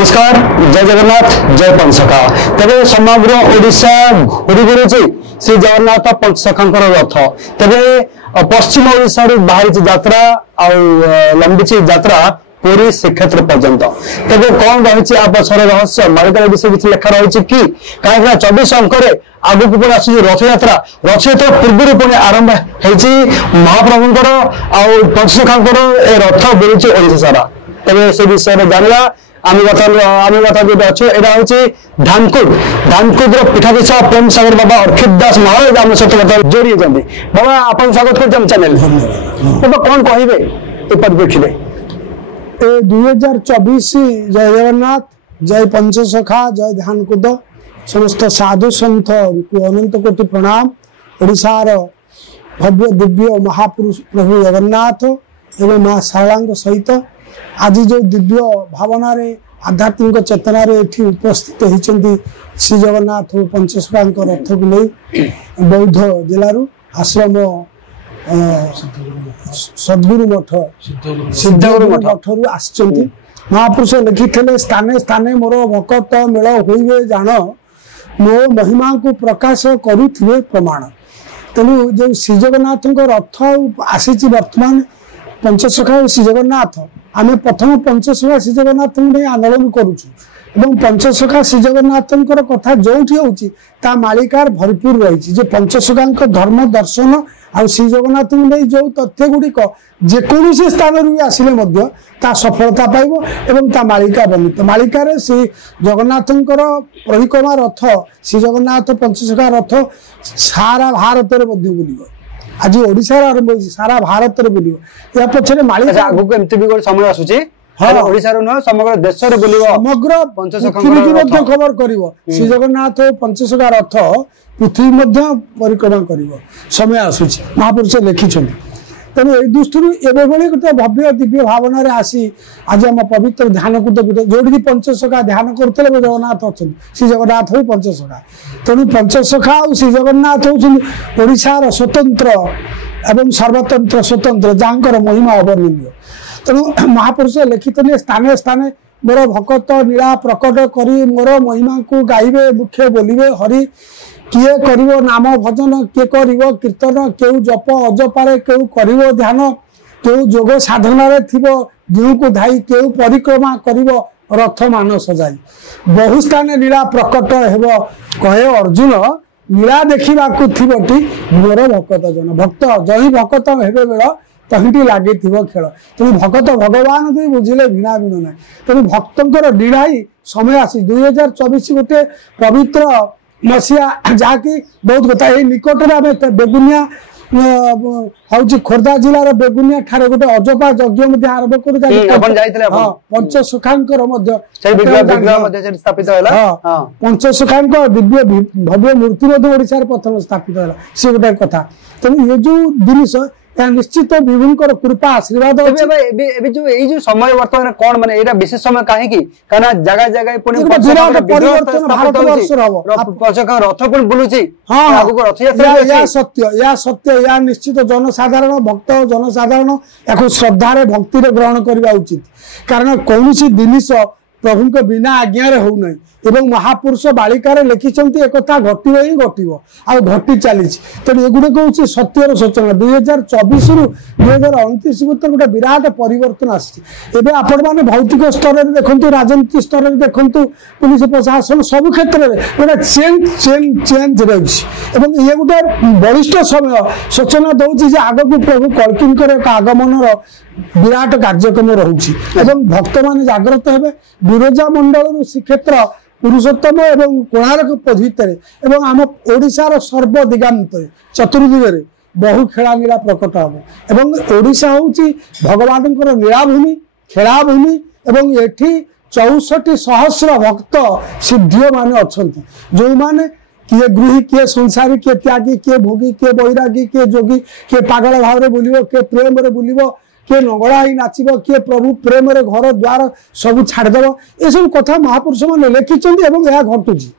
नमस्कार जय जगन्नाथ जय पंचसखा तेरे समग्र ओडिशा घूरी घूरी श्री जगन्नाथ पंचसखा रथ तेरे पश्चिम ओडिशा बाहरी यात्रा लंबी यात्रा पूरी श्रीक्षेत्र पर्यंत तेज कौन रही पचर रहस्य मालिकार विषय किसी लेखा रही कि कहीं 24 अंक आग को पुणी आस रथयात्रा पूर्व पुणी आरंभ हो महाप्रभुंर पंचसखा रथ बुलूची ओडिशा सारा तेज से विषय जाना आम कथा जो अच्छे यहाँ हूँ धानकुद पीठाधीश प्रेम सागर बाबा अर्खित दास महाराज आम सहित जोड़ी बाबा आप स्वागत कर चैनल बाबा कौन कहे परिप्रेक्षी 2024 जय जगन्नाथ जय पंचसखा जय ध्यानकुद समस्त साधु सन्थ अनंत कोटि प्रणाम। ओडिशार भव्य दिव्य महापुरुष प्रभु जगन्नाथ एवं माँ शारदा सहित आज जो दिव्य भावना आध्यात्मिक चेतना उपस्थित होती श्री जगन्नाथ पंचसखा रथ को नहीं बौद्ध जिलूर आश्रम सद्गुरु मठ सिद्धगुरु मठ आसचंती महापुरुष लिखिले स्थाने स्थाने मोर भक्त मेल होइबे जान मो महिमा को प्रकाश करुथिबे प्रमाण। तेणु जो श्री जगन्नाथ रथ आसी वर्तमान पंचसखा श्री जगन्नाथ आम प्रथम पंचसखा श्री जगन्नाथ आंदोलन करुचु पंचसखा श्री जगन्नाथ कथा जो होता मालिकार भरपूर रही पंचसखा धर्म दर्शन आ श्री जगन्नाथ नहीं जो तथ्य गुड़िक जेकोसी स्थान भी आसिले सफलता पाइब एवं ता मालिका बनित मालिकार श्री जगन्नाथ परिक्रमा रथ श्री जगन्नाथ पंचसखा रथ सारा भारत में बुल आज ओडिशा आरंभ हो सारा भारत में बुल या पछरे मालिका आगु एमती भी गोटे समय आसुची ओडिशा रो न समग्र देश रे बुलिबो समग्र पंचसखा खबर करिवो श्री जगन्नाथ पंचसखा रथ पृथ्वी मध्य परिक्रमा करिवो समय आसुची महापुरुष लिखिछन। तेणु ए दृष्टि एभली गोटे भव्य दिव्य भावना आसी आज आम पवित्र ध्यानकुद जोड़ी पंचसखा ध्यान करते जगन्नाथ अच्छा श्री जगन्नाथ हो पंचसखा तेणु पंचसखा और श्री जगन्नाथ हूँ ओडिशार स्वतंत्र एवं सर्वतंत्र स्वतंत्र जहाँकर महिमा अवर्णनीय। तेणु महापुरुष लिखिले स्थाने स्थाने मोर भक्त नीला प्रकट करी मोर महिमा को गाइबे मुखे बोलिबे हरि किए करिवो नाम भजन किए करिवो कीर्तन केउ जप अजपारे केउ करिवो ध्यान केउ जोग साधना रे थिबो जीव को धाई केउ परिक्रमा करिवो रथ मान सजाई बहु स्थान लीला प्रकट हेबो कहे अर्जुन लीला देखिबा को थिबोटी मोर भक्त जन भक्त जही भक्त हेबे बेल तहिटी लगे खेल तेणु भक्त भगवान भी बुझिले भिना भिन्न ना तेणु भक्तर लीला ही समय आसी 2024 गोटे पवित्र मसीहा जहाँकि बहुत कथा निकट में बेगुनिया हूँ खोर्धा जिलार बेगुनिया ठारे गोटे अजपा यज्ञ आरंभ कर पंचसखा पंचसखा दिव्य भव्य मूर्ति ओडिशा प्रथम स्थापित है सी गोटे कथा। तेणु ये जो जिनिस निश्चित विभुन कृपा आशीर्वाद जो समय वर्तमान कौन माने एटा विशेष समय काहे की काना जगह जगह पुनी परिवर्तन भारत वर्ष पंचसखा रथ पुनी बुलुची आगु रथ यात्रा या सत्य या निश्चित जनसाधारण भक्त जनसाधारण या श्रद्धा रे भक्ति रे ग्रहण करबा उचित कारण कोनोसी जिनिस प्रभु को बिना आज्ञा हो नहीं एवं महापुरुष बालिकार लिखिंट एक घटव ही घटव आ घटी चली तेणु एगुड़क हूँ सत्यर सूचना 2024 रु 2029 भर गोटे विराट परिवर्तन आसपे आपण मैंने भौतिक स्तर में देखु राजनीति स्तर में देखु पुलिस प्रशासन सब क्षेत्र में गोटे चेंज रही ये गोटे बलिष्ठ समय सूचना दूसरी आग को प्रभु कल्किंकर एक आगमन विराट कार्यक्रम रोचे भक्त मान जाग्रत हे विरजा मंडल श्रीक्षेत्र पुरुषोत्तम एवं कोणार्क भितर आम ओडिशार सर्व दिगांत चतुर्दिगे बहु खेलानीला प्रकट हम ओडिशा हूँ भगवान नीलाभूमि खेलाभूमि एवं एठी 64 सहस्र भक्त सिद्धियों मान अच्छा जो माने किए गृही किए संसारी किए त्यागी किए भोगी किए बैरागी किए जोगी किए पागल भाव में बुलिबो किए प्रेम रे बुलिबो किए नगड़ा ही नाचब किए प्रभु प्रेम रे घर द्वार सब छाड़देव ये सब कथा महापुरुष मैंने लिखिंट घटुची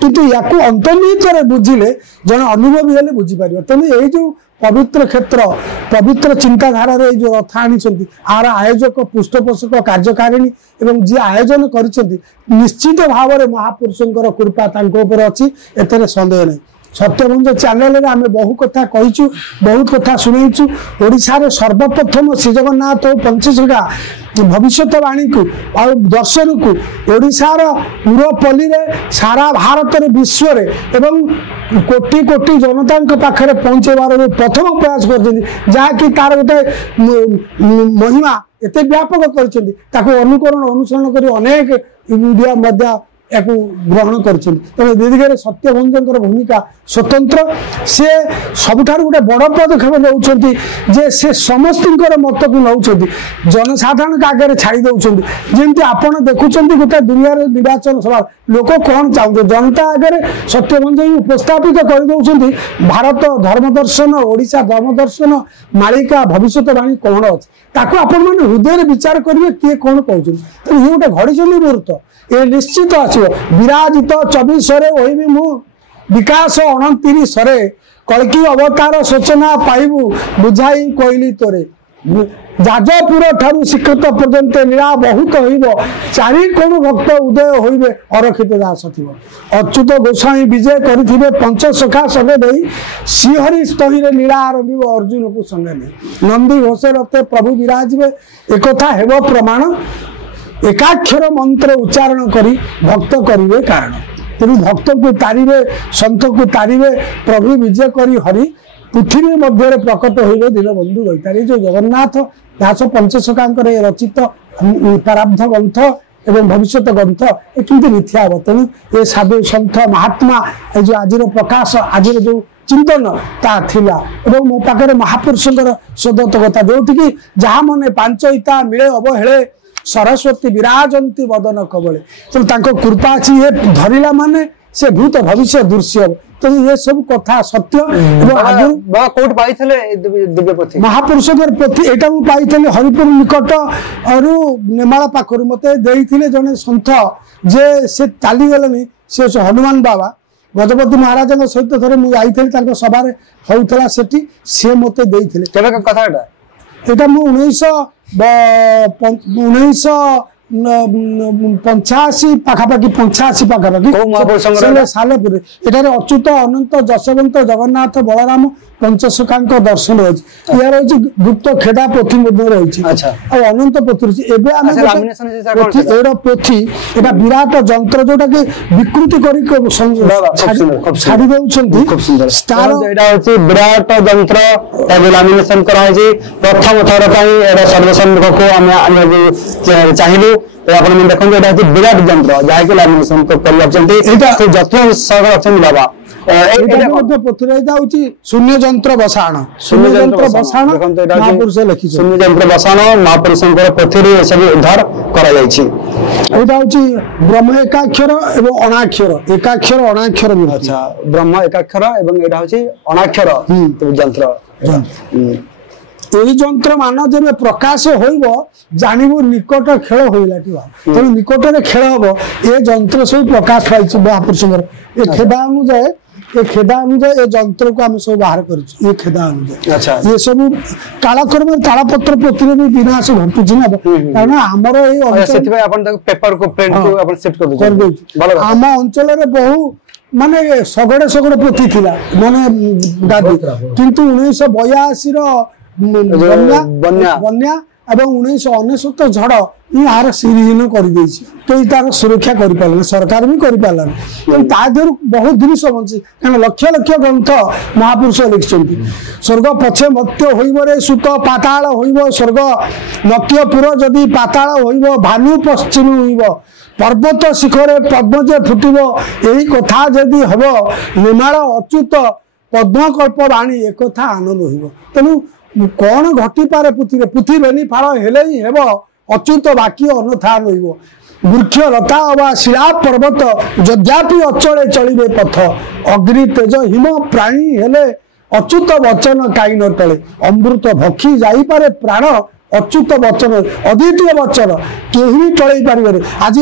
किंतु या अंतर्निहित बुझिले जन अनुभवी हेले बुझीपार तेणु ये जो पवित्र क्षेत्र पवित्र चिंताधारा जो रथ आनी आर आयोजक पृष्ठपोषक कार्यकारिणी एवं जी आयोजन कर निश्चित भाव में महापुरुषों कृपा अच्छी एते सन्देह नहीं। सत्यभंज चैनल आम बहु कथा कहीचु बहुत कथा शुणु ओडिशार सर्वप्रथम श्री जगन्नाथ और पंचसखा भविष्यवाणी को और दर्शन को ओडिशार पूरपल्ली रे सारा भारत विश्व रे एवं कोटि कोटि जनता पाखे पहुंचेबार प्रथम प्रयास कर तार गोटे महिमा एत व्यापक कर अनुकरण अनुसरण कर अनेक मीडिया ग्रहण कर दिगे सत्यभंजन भूमिका स्वतंत्र से सबुठार गोटे बड़ पदक्षेप नौकरी जे से समस्त मत को नौ जनसाधारण आगे छाड़ी दौरान जमी आपड़ देखुं गोटे दुनिया निर्वाचन सभा लोक कौन चाहते जनता आगे सत्यभंजन उपस्थापित कर दौरान भारत धर्मदर्शन ओडिशा धर्मदर्शन मालिका भविष्यवाणी कौन अच्छे ताको आपण मैंने हृदय विचार करेंगे किए कौन कहते ये गोटे घड़ी मुहूर्त ये निश्चित आसो विराजित 24 ओहिबी मु विकास 29 कलकी अवतार सूचना पाइबू बुझाई कहली तोरे जाजपुर ठारू शिखर पर्यंत नीला बहुत हो चारि कोण भक्त उदय होइबे अरक्षित दास थी अच्युत गोस्वामी विजय करिथिबे पंचसखा संगे नहीं श्रीहरि स्तही नीला आरंभ अर्जुन को संगे नहीं नंदी घोषे रथे प्रभु विराजबे एकथा हेब प्रमाण एकाक्षर मंत्र उच्चारण करी भक्त करिवे कारण तेणु भक्त को तारिवे संत को तारिवे प्रभु विजय करी हरि पृथ्वी मध्य प्रकट होइबे दीनबंधु दैतारी जो जगन्नाथ दास पंचसखा रचित प्रारब्ध ग्रंथ एवं भविष्य ग्रंथ ये किंतु मिथ्या हे तेणु ये साधु सन्थ महात्मा जो आज प्रकाश आज जो चिंतन ता थिला एवं मो पाखे महापुरुषर सदत कथा जोटि जहाँ मने पांच इता मिले अवहेले सरस्वती विराजंती वदन कबले तो कृपा अच्छी ये धरला माने से भूत भविष्य दृश्य तो ये सब कथा सत्य दिव्यपथी महापुरुष पोथी यहाँ मुझे हरिपुर निकट और नेमाला पाखर मत जड़े सन्थ जे से चलीगले से हनुमान बाबा गजपति महाराज सहित थे मुझे सभा होता सी मत कथा यहाँ मुझे 1985 पाखापाखि 85 पाखापाखि सालेपुर एठारे अच्युत अनंत जशवंत जगन्नाथ बलराम पंचसखा दर्शन रही यार रही गुप्त खेड़ा पोथी रही अनंत पोथी रही पोथी एटा विराट जंत्र जोटा कि विकृति कर छाड़ी विराट जंत्र लामिनेशन प्रथम थर सर्वसम्मुख को चाहिए देखते विराट जंत्र जहाँकि लामिनेशन कर जत्न सह बाबा शून्य जंत्र बसाण शून्य जंत्र बसाण महापुरुष लिखी शून्य जंत्र बसाण महापुरुष पोथी सब उद्धार कर ब्रह्म एकाक्षर एवं अणाक्षर एकाक्षर अणाक्षर अच्छा ब्रह्म एकाक्षर एवं अणाक्षर जंत्र यही जंत्र मान जब प्रकाश जानबू निकट खेल होगा तेणु निकट खेल हम ये जंत्र सब प्रकाश पाई महापुरुष ये खेदा अनुजाए ये खेदा अनुजाए ये जंत्र को आम सब बाहर कर खेदा अनुजाए ये सब कालक्रम तालपत्र पोथी भी विनाश घटुची ना कारण आमर आम अंचल बहु माने सगड़े सगड़े पोथी थिला माने गादी किंतु 1982 बन्या एवं 1999 झड़ यार श्रीहीन कर तार सुरक्षा कर सरकार भी कर बहुत जिनिस बची क्या लक्ष लक्ष ग्रंथ महापुरुष लिखिं स्वर्ग पछे मत्य होइबरे सुत पाताल होइब स्वर्ग मत्यपुर जदि पाताल होइब भानु पश्चिम होइब पर्वत शिखरे पद्मजे फुटिब यही कथा जदि हम निमाल अच्युत पद्मकल्प वाणी एक आनंद हो तेणु कौन घटी पारे पृथ्वी पृथ्वी बेनी फाड़ हेले ही हेब अच्युत बाकी अनथा रही वृक्ष लता अवा शिला पर्वत यद्यापि अचले चलिबे पथ अग्नि तेज हिम प्राणी हेले अच्युत वचन काई न टले अमृत भक्षी जाई पारे प्राण अच्युत वचन अद्वितीय वचन केही टळई पारिबे आज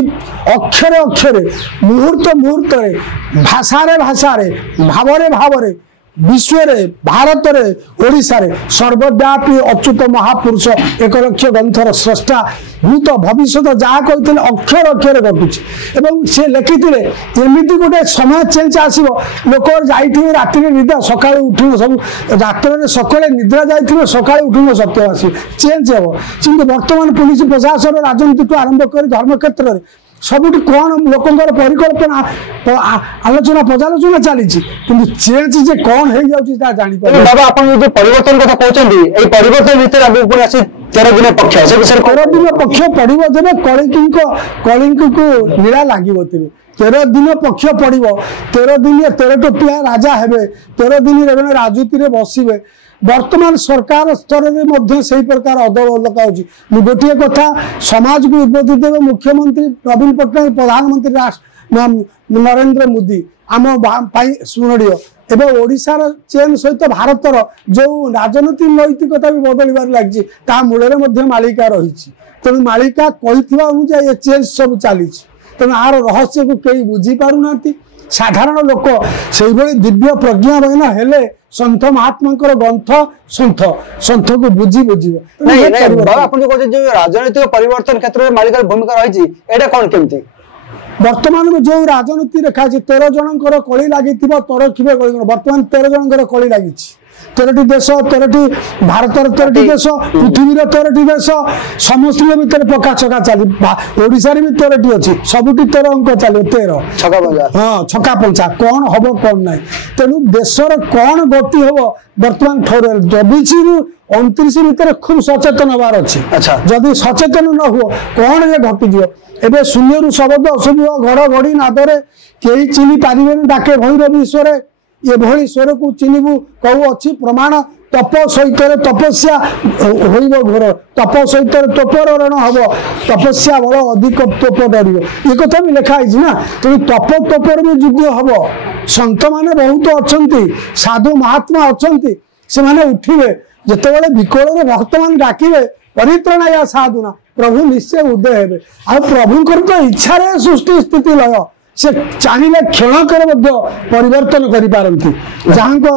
अक्षरे अक्षरे मुहूर्त मुहूर्त भाषारे भाषारे भावरे भावरे विश्व भारत ओडिशा सर्वव्यापी अच्युत महापुरुष 1 लक्ष ग्रंथर स्रष्टा भूत भविष्य जहाँ कहते अक्षर अक्षर घटुची से लिखी एमती गोटे समय चेंज आसो लोक जाइए राति निद्रा सका उठन सब रात्र सकाଳେ निद्रा जाइए सका उठन सत्य आस चेंज हे कि बर्तमान पुलिस प्रशासन राजनीति आरंभ कर धर्म क्षेत्र में सबुठ कौन लोकंर परिकल्पना आलोचना पर्यालोचना चली चेंज जे कौन हो जानी बाबा आप परिवर्तन कथा कहते हैं परिवर्तन भितर आगे आसी 13 दिन पक्ष 13 दिन पक्ष पड़ो जब कलिंग को नीला लगे 13 दिन पक्ष पड़ो 13 दिन 13 टोपिया राजा हेबे 13 दिन राजनीति बसवे वर्तमान सरकार स्तर में से प्रकार अदलका हो गोटे कथा समाज को उद्बोधित देवे मुख्यमंत्री नवीन पट्टनायक प्रधानमंत्री नरेंद्र मोदी आम स्मरणीय एवं ओडिशार चेन सहित भारतर जो राजनीति नैतिकता भी बदलबार लगी मूल मालिका रही तेणु मालिका कही अनुसार ये चेंज सब चली तेणु आर रहस्य को कई बुझीपार साधारण लोक से दिव्य प्रज्ञावान हेले सन्थ महात्मा ग्रंथ सन्थ को बुझी बुझे राजनैतिक परिवर्तन क्षेत्र में मालिका भूमिका रही कौन केमती वर्तमान को जो राजनीति रेखा 13 जनकर कली लगी तर क्षीबे वर्तमान 13 जनकर कली लगी 13टी देश 13टी भारत 13टी देश पृथ्वी 13टी देश समस्त भर पका छका चली ओडिशा भी 13टी अच्छी सबुठी 13 अंक चलो 13 हाँ छका पंचा कौन हम कौन ना तेणु देशर कौन गति हम बर्तमान 24 रु 29 भितर खूब सचेतन हबार अच्छे जदि सचेतन न हो कौन ये घटी एवं शून्य रु शब्द शुभ घड़घड़ी नादरे कई चिन्ह पारे डाके भैरवी ईश्वर ये भली स्वर को चिन्हबू कहू अच्छी प्रमाण तप सहित तपस्या घोर तप सहित तोपरण हम तपस्या बल अधिक तोप डर ये कथा भी लिखाई ना तेणु तप तोपर भी युद्ध हम सन्त मैंने बहुत अच्छा साधु महात्मा अच्छा से मैंने उठे जिते विकल भक्त मान डाकिबे परित्राण या साधुना प्रभु निश्चय उदय हे आ प्रभुंकर तो इच्छा सृष्टि स्थिति लय से चाहिए क्षणकर परिवर्तन करिपारंती जहाँ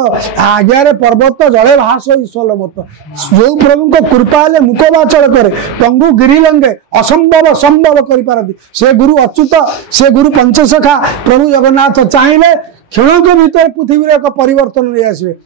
आज्ञा पर्वत जड़े भाष ईश्वर मत जो प्रभु को कृपा हेले मुखवाचल करे पंगु गिरिलंगे असंभव संभव करिपारंती से गुरु अच्युत से गुरु पंचसखा प्रभु जगन्नाथ चाहिए क्षणक भीतर पृथ्वी एक परिवर्तन नहीं आसवे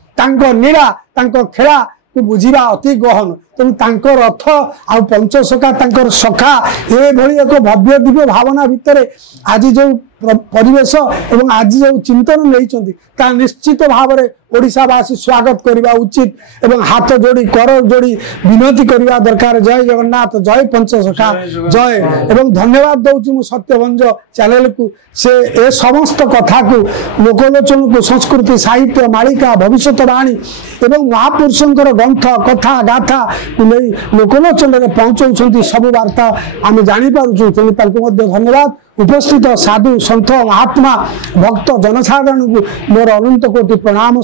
नीड़ा खेला को बुझा अति गहन तेणु रथ आ पंचसखा सखा ये भली एक भव्य दिव्य भावना भितर आज जो परिवेश एवं आज जो चिंतन नहीं निश्चित भाव में ओडिशावासी स्वागत करने उचित एवं हाथ जोड़ी कर जोड़ी विनती करने दरकार जय जगन्नाथ जय पंचसखा जय एवं धन्यवाद दूसरी सत्यभंज चैनल को से ए समस्त कथा को लोकलोचन को संस्कृति साहित्य मालिका भविष्यवाणी एवं महापुरुषंकर ग्रंथ कथा गाथा को नहीं लोकलोचन में पहुंचाऊँ सब वार्ता आम जापारू तेणु धन्यवाद उपस्थित साधु सन्थ महात्मा भक्त जनसाधारण को मोर अनंत कोटि प्रणाम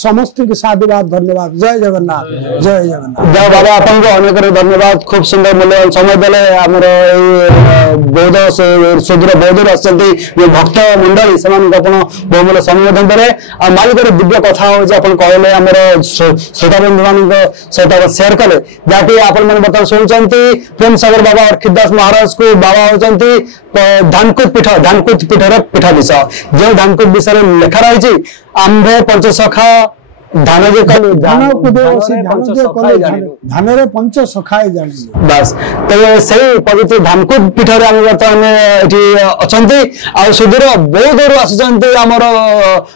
समस्त के साधुवाद धन्यवाद जय जगन्नाथ जय जगन्नाथ जय बाबा आपन को अनेक धन्यवाद खूब सुंदर मूल्य समय देले हमर बौद्ध सुदूर बौद्ध असंती भक्त मंडली समान अपन बहुमूल्य समय देले आ मालिकर दिव्य कथा हो जे अपन कहले हमर श्रोता बंधु मान सहित शेयर कले जाति आपन मन बता सुनचंती प्रेम सागर बाबा और खिदास महाराज को बाबा होचंती धानकुद पीठर पीठाधीश जो धानकुद विषय लेखा रही आंबे पंचसखा धान पंच सखाए बस तो सही पवित्र धामकुद पीठर बर्तमान अच्छा सुदूर बौद्धर आसमर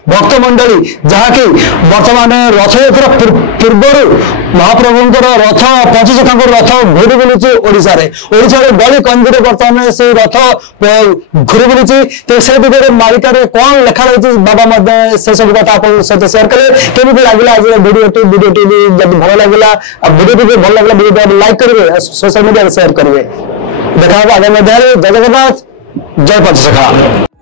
भक्त मंडली जहाँकि बर्तमान रथयात्रा पूर्व महाप्रभुंर रथ पंचसखा रथ घूरी बुलूची ओडिशा गली कंदी बर्तमान से रथ घूरी बुलूची तो से दिगरे मालिकार कौन लेखा रही बाबा से सब कथा आप सहित शेयर कले केमी लगे आज वीडियो टी जब भल लगे वीडियो भल लगे वीडियो लाइक करेंगे सोशल मीडिया शेयर करेंगे देखा आगामी जय जगन्नाथ जय पंचसखा।